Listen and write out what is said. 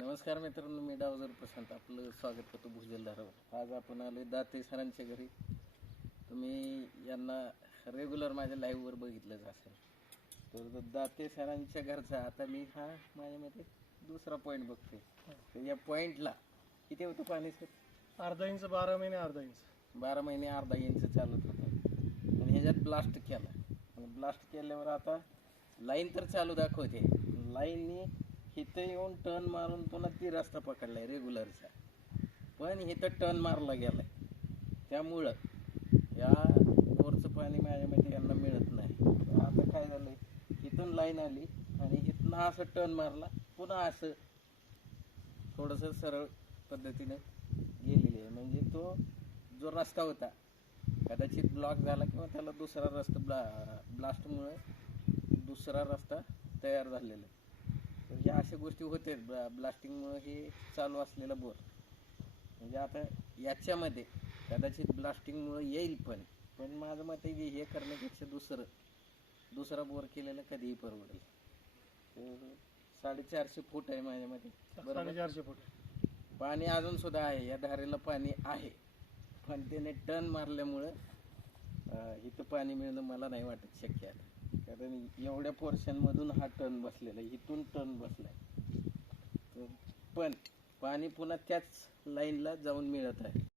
नमस्कार मित्रांनो मी डावजर प्रशांत आपलं स्वागत करतो भुजल धारावर. आज आपण आलो दाते सरांच्या घरी. तुम्ही यांना रेग्युलर माझ्या लाईव्हवर बघितलंच असेल. तर दाते सरांच्या घरचा आता मी हा माझ्यामध्ये दुसरा पॉईंट बघतोय. तर या पॉईंटला किती होतं पाणी सर? अर्धा इंच बारा महिने अर्धा इंच. बारा महिने अर्धा इंच चालत होतं. आणि ह्याच्यात ब्लास्ट केला. आणि ब्लास्ट केल्यावर आता लाईन तर चालू दाखवते. लाईननी इथं येऊन टर्न मारून पुन्हा ती रस्ता पकडलाय रेग्युलरचा पण इथं टर्न मारला गेलाय. त्यामुळं या बोरचं पाणी माझ्यामध्ये यांना मिळत नाही. आता काय झालंय? इथून लाईन आली आणि इथनं असं टर्न मारला पुन्हा असं थोडंसं सरळ पद्धतीनं गेलेली आहे. म्हणजे तो जो रस्ता होता कदाचित ब्लॉक झाला किंवा त्याला दुसरा रस्ता ब्ला ब्लास्टमुळे दुसरा रस्ता तयार झालेला आहे. ह्या अशा गोष्टी होते ब्ला ब्लास्टिंगमुळे हे चालू असलेला बोर. म्हणजे आता याच्यामध्ये कदाचित ब्लास्टिंगमुळे येईल पण पण माझं मत आहे की हे करण्यापेक्षा दुसरं दुसरा बोर केलेलं कधीही परवडेल. तर साडेचारशे फूट आहे माझ्यामध्ये. बरोबर? साडेचारशे फूट. पाणी अजून सुद्धा आहे. या धारेला पाणी आहे. पण त्याने टर्न मारल्यामुळं इथं पाणी मिळणं मला नाही वाटत शक्य आहे. कारण एवढ्या पोर्शनमधून हा टर्न बसलेला आहे. इथून टर्न बसलाय. तर पण पाणी पुन्हा त्याच लाईनला जाऊन मिळत आहे.